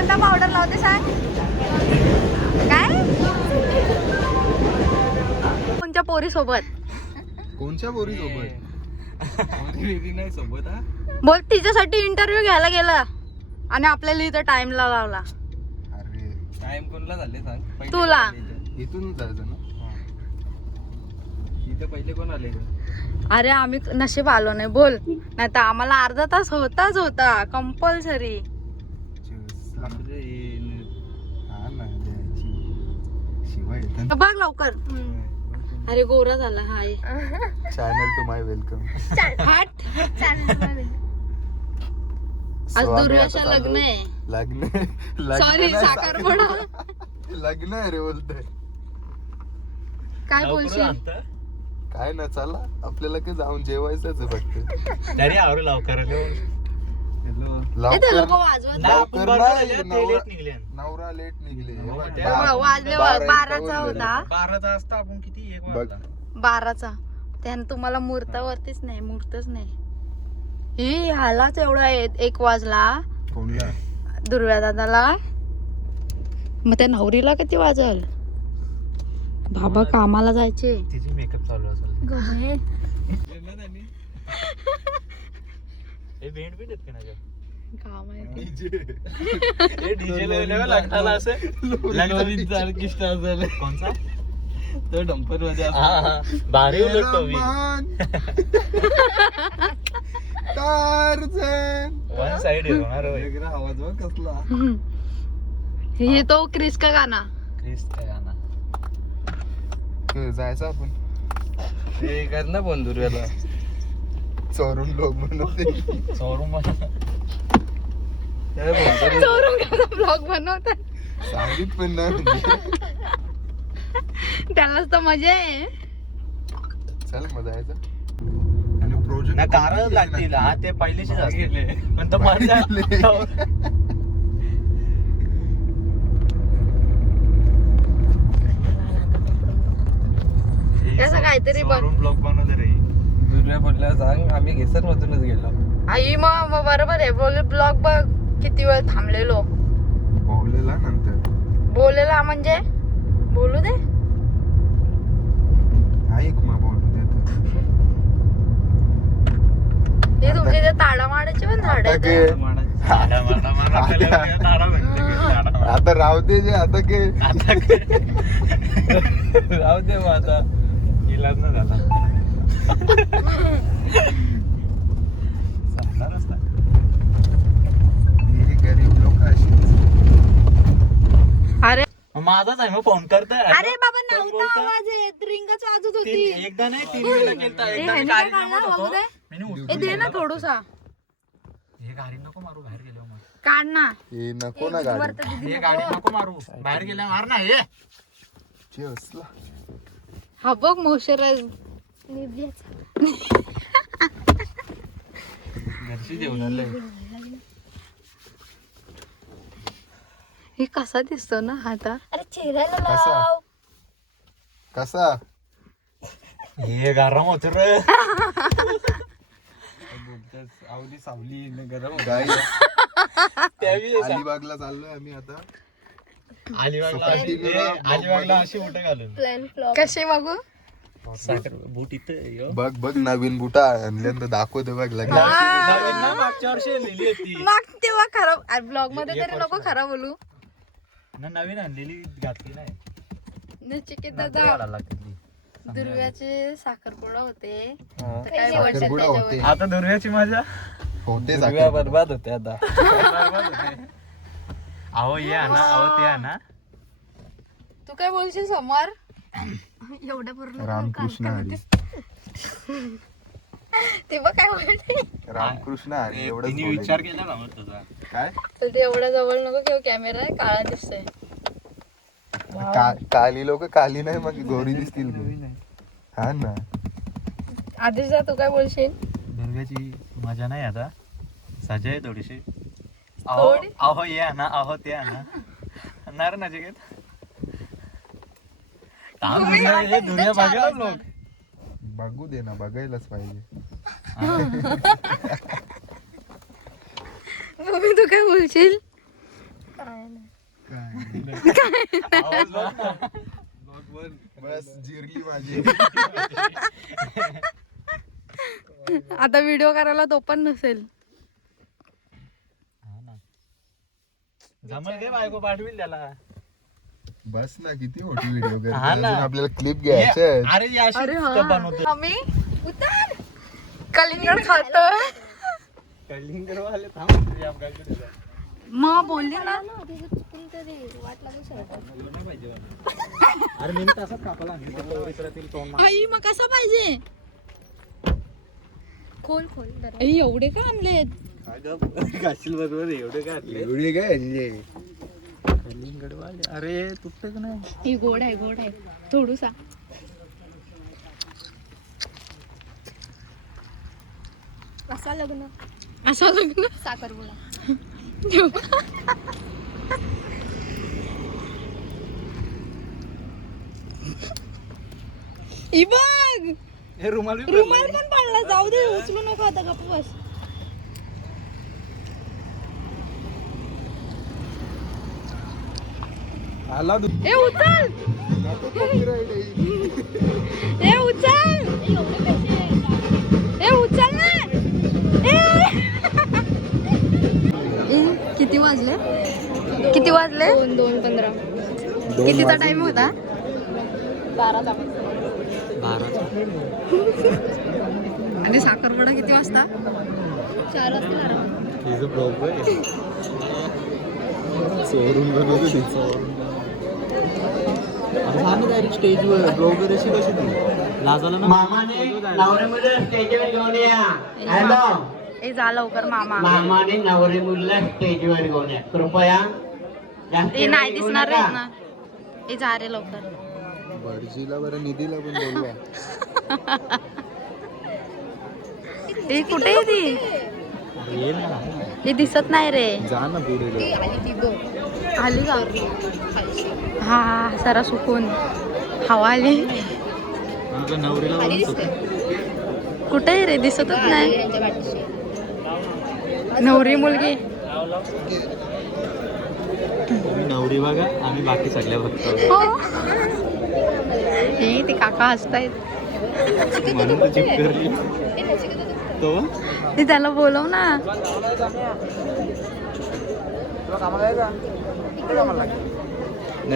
कोणता पावडर लावते सांग. काय कोणत्या पोरी सोबत कोणच्या पोरी सोबत नाही सोबत हा बोल. तिच्यासाठी इंटरव्ह्यू घ्यायला गेला आणि आपल्याला इथं टाइमला लावला. अरे टाइम कोणला झाले सांग पहिले तुला. कोण आले इथे? इथून जायचं ना. इथे पहिले कोण आले अरे आम्ही नशीब आलो नाही बोल, नाही तर आम्हाला अर्धा तास होता कंपल्सरी. हा ना द्यायची. शिवाय येतात. बघ लवकर. अरे गोरा झाला hi. Channel to my welcome. आज दुर्व्याच्या लग्न आहे. लग्न सॉरी साखरपुडा. लग्न आहे रे बोलतोय. काय बोलशील. काय ना चला आपल्याला काय जाऊन जेवायचंच आहे फक्त. तरी आवरे लवकर लोक वाजवत नवरा लेट निघले. वाजले 12चा होता. 12चा असता आपण किती 1 बघ 12चा. त्यानं तुम्हाला मुहूर्तावरतीच नाही, मुहूर्तच नाही. ही ह्यालाच एवढा 1 वाजला कोणला दुर्व्या दादाला. मग त्या नवरीला किती वाजल. बाबा कामाला जायचे. तिची मेकअप चालू असेल हे भेंड भेंड आहेत का ना काम आहे. हे डीजे लागताना असं कोणचा तो डंपर मध्ये भारी उलटतो मी वन साइड होणार आवाज बघ कसला. हे तो क्रिस का गाना. क्रिस का गाणं जायचं आपण ते कर ना फोन दुर्व्याला चोरून लोक बनवते. शोरूम ब्लॉग बनवतात. सांगित पण नाही म्हणजे. त्यालाच तर मजा आहे. चल मग जायचं. आणि प्रोजेक्ट ना कारण लागतील हा ते पहिलेच गेले पण तो माझ्या असं काहीतरी बन. ब्लॉग बनवते रे दुर्व्या बोलल्या सांग आम्ही घेसर मधूनच गेलो. आई मग बरोबर आहे. बोल ब्लॉग बघ किती वेळ थांबलेलो. बोललेला नंतर बोलेला म्हणजे बोलू दे. ऐक मग बोलू देत. हे तुमचे ते ताडामाडाचे पण झाड आता आहेत. आता राहते जे आता के राहू दे मग आता इलाज न झाला सांगणारच ना. ही गरीब लोक अशी. अरे माझाच आहे मग फोन करताय अरे बाबा नव्हता आवाज येत. रिंगच वाजत होती. एकदा नाही 3 वेळा केलता ए, एकदा ह्याने मी काय गाडी काढला? थांबवत बघू होतो. दे. मी ए दे ना थोडूसा. हे गाडी नको मारू बाहेर गेलो मग काढ ना. हे नको ना गाडी. हे गाडी नको मारू बाहेर गेल्या मार ना हे चेसला. हा बघ मोशराज. घरची जेवण आलंय हे कसा दिसतो ना आता. अरे चेहऱ्याला कसा कसा हे गरम होत रे आवली सावली गरम त्यावेळी अलिबागला चाललोय आम्ही आता. अलिबागला अशी मोठं घालून कसे बघू. साखर बूट इथं बघ बघ नवीन बुटा आणल्यानंतर दाखवते बघ लग्न. मागच्या वर्षी लिहिली होती मग तेव्हा खराब ब्लॉग मध्ये तरी नको खराब बोलू. ना नवीन आणलेली घातली नाही नचिकेत दादा दुर्व्याचे साखरपुडा होते. तर काय बोलतात साखरपुडा होते. त्याच्यावर. आता दुर्व्याची माझ्या होते दुर्व्या बरबाद होते आता अहो ये ना अहो ते ना तू काय बोलशील समोर. एवढ्या पूर्ण रामकृष्ण हरी. ते बघ काय बोलते. रामकृष्ण हरी एवढंच तिने बोलेल. विचार केला ना मग तुझा काय तर ते एवढ्या जवळ नको किंवा कॅमेरा काळा दिसतोय. काली लोक काली नाही मग गोरी दिसतील हा ना. आधीच जा तू काय बोलशील. दुर्गाची मजा नाही आता सजा आहे थोडीशी. थोडी? अहो ये ना अहो ते ना नार ना जगत दुनिया बघेलच लोक. बघू दे ना बघायलाच पाहिजे. मम्मी तू काय बोलशील. बस जिरली माझी. आता व्हिडिओ करायला तो पण नसेल. जमल काय बायको पाठवील त्याला. बस ना किती मोठी व्हिडिओ हा ना. आपल्याला क्लिप घ्यायच्या आहेत. अरे ही अशी नुसतं बनवतो. आम्ही उतर कलिंगड खातो. कलिंगडवाले थांब आपल्याकडे जा. मग बोलली ना. अरे मी तसंच कापला तोंड. आई मग कसं पाहिजे. खोल खोल आई एवढे का आणलेत. घाशील बरोबर एवढे काय एवढी काय आणली? कलिंगडवाले. अरे तुटत नाही. ही गोड आहे थोडूसा. असा लग्न साखरपुडा. ही बघ हे रुमाल पण पाडला. जाऊ दे उचलू नको आता गप्प बस. आला ए उचल ए उचल ए उचल ना. किती वाजले 2:15. कितीचा टाइम होता. 12चा. आणि साखरपुडा किती वाजता. 4 वाजता. चोरून बनवते स्टेजवर ब्लॉगर अशी कशी ती लाजाला ना. मामाने नवरे मुलं स्टेजवर घेऊन या. हॅलो, ए जा लवकर मामा. मामाने नवरे मुलं स्टेजवर घेऊन या कृपया. जास्त ते नाही वेळ घेऊ दिसणार नका. आहेत ना. ए जा रे लवकर. भटजीला बरं निधीला पण बोलवा. ए कुठे आहे ती. ये ना. हे दिसत नाही रे. जा ना पुढे. आली का. हा जरा सुकून हवा आली. आमच्या नवरीला कुठे आहे रे दिसतच नाही. नवरी मुलगी. तुम्ही नवरी बघा आम्ही बाकी सगळ्या बघतो. हो हे ते काका हसतायत. म्हणून तर चिप करली तो. ते त्याला बोलव ना.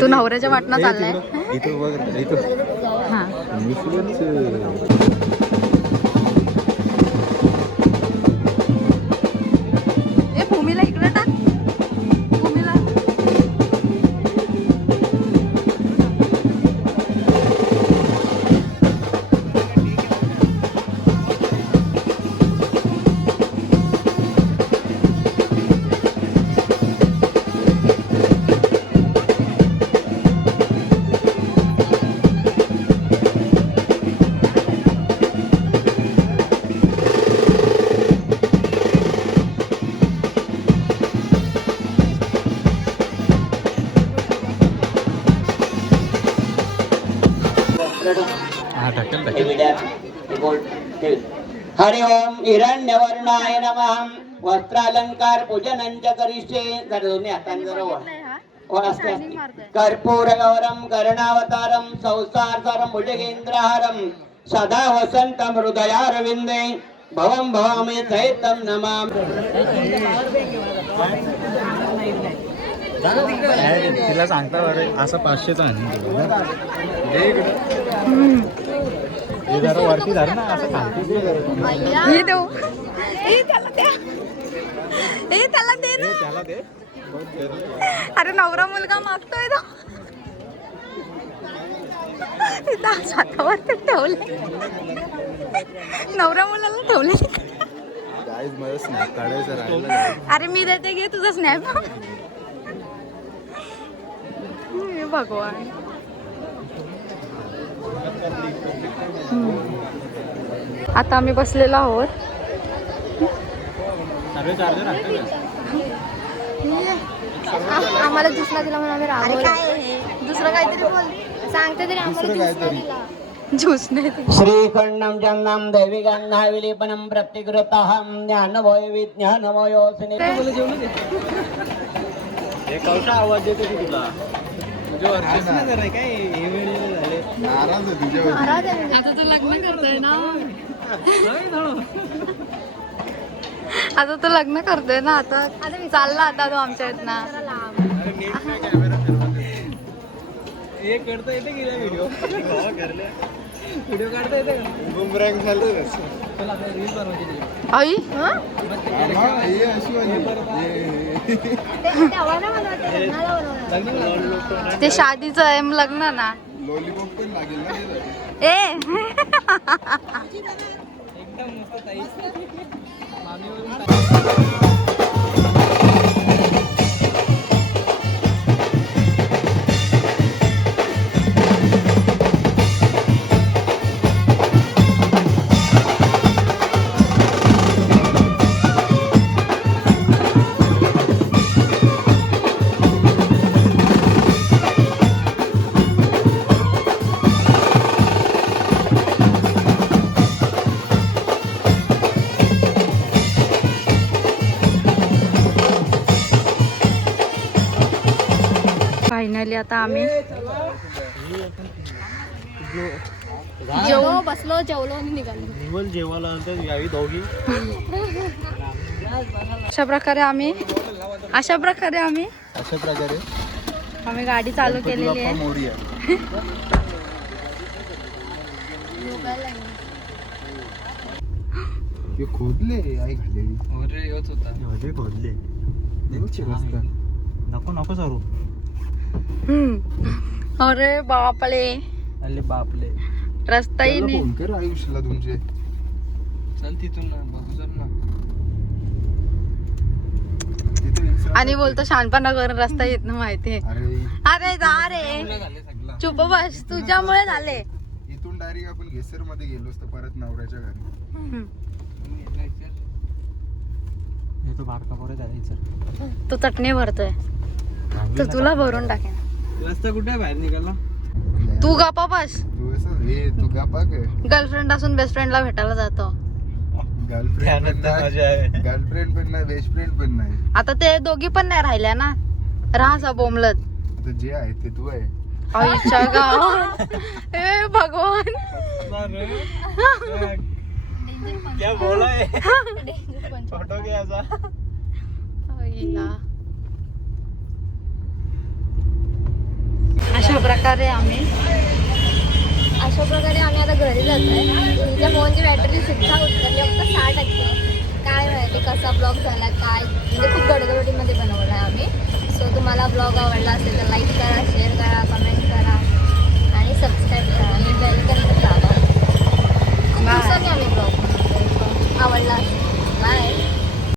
तू नवऱ्याच्या वाटणं चाललाय. इथं बघ इथं. हा ए भूमीला इकडे टाक. भूमीला हा ढकल हरि ओम हिरण्यवर्णाय नमः. वस्त्रालंकार पूजनंच करिष्ये. जर दोन्ही हातांनी जरा असते असते. कर्पूर गौरम कर्णावतारम संसारसारम भुजगेंद्रहारम सदा वसंतम हृदयारविंदे भवम भवामी सहितम नमामि. तिला सांगता बरं असं 500चा हे जरा वरती धर ना असं खालती हे देऊ. ए त्याला दे. ए त्याला दे ना. त्याला दे. अरे नवरा मुलगा मागतोय तो. इथं हातावरती ठेवले. नवरा मुलाला ठेवले. गाईज मला स्नॅप काढायचं राहिलं. अरे मी देते घे तुझा स्नॅप. भगवान. आता आम्ही बसलेलो आहोत. आम्हाला दुसरा दिला म्हणून आम्ही रागवलो. दुसरं काहीतरी बोल. सांगते तरी आम्हाला दुसरं दुसरा काहीतरी. दिला. ज्यूस नाही. श्रीखंडम जन्नम दैविकांना विलेपनम प्रत्यगृतहम ज्ञानमय विज्ञानमयोस्नि. आवाज देतो की तुला नाराज आहे तुझ्यावर. महाराज आहे म्हणजे. आता तू लग्न करतोय ना आता तू लग्न करतोय ना आता चालला आता तू आमच्या इथनं. जरा लांब. करता येते की व्हिडिओ व्हिडिओ काढता येते का बुमरॅंग झालं. चला आता रील बनवायची आई हा, हे अशी वाली. ते तेव्हा नाही बनवायचं, लग्नाला बनवणार. ते शादीचं आहे मग लग्न ना. लॉलीपॉप पण लागेल ना त्यासाठी. ए एकदम मस्त ताई मामीवरून फायनली आता आम्ही जेवलो बसलो जेवलो आणि निघालो. निवल जेवायला नंतर यावी दोघी अशा प्रकारे आम्ही अशा प्रकारे आम्ही गाडी चालू केलेली आहे. मोरी आहे. हे खोदले आई घालेली. अरे योच होता मध्ये खोदले. रस्ता. नको नको सरू अरे बापले अरे बापले रस्ताही त्याला नाही. फोन कर आयुष्याला तुमचे. चल तिथून ना बघू चल ना तिथे विचारा. आणि बोलतो शहाणपणा करून रस्ता येत ना माहितीये. अरे अरे जा रे झाले सगळं चुप बस तुझ्यामुळे झाले. इथून डायरेक्ट आपण घेसर मध्ये गेलो असतो परत नवऱ्याच्या घरी. हे तो बारका पोरे जायचं तू चटणी भरतोय तर तुला भरून टाकेन. रस्ता कुठे बाहेर निघाला तू गप्पा बस. तू असं हे तू गप्पा काय गर्लफ्रेंड असून बेस्ट फ्रेंडला भेटायला जातो. गर्लफ्रेंड पण नाही, गर्लफ्रेंड पण नाही, बेस्ट फ्रेंड पण नाही. आता ते दोघी पण नाही राहिल्या ना. राहा बोमलत आता जे आहे ते तू आहे. आईच्या गावात. ए भगवान क्या बोला है फोटो घ्यायचा आईला. अशा प्रकारे आम्ही आता घरी जातोय. तुमच्या फोनची बॅटरी सुद्धा उतरली फक्त 6%. काय माहिती कसा ब्लॉग झाला काय, म्हणजे खूप गडगडीमध्ये बनवला आहे आम्ही. सो तुम्हाला ब्लॉग आवडला असेल तर लाईक करा, शेअर करा, कमेंट करा आणि सबस्क्राईब करा आणि बेल आयकॉन दाबा. खूप दिवसांनी आम्ही ब्लॉग आवडला असेल. बाय.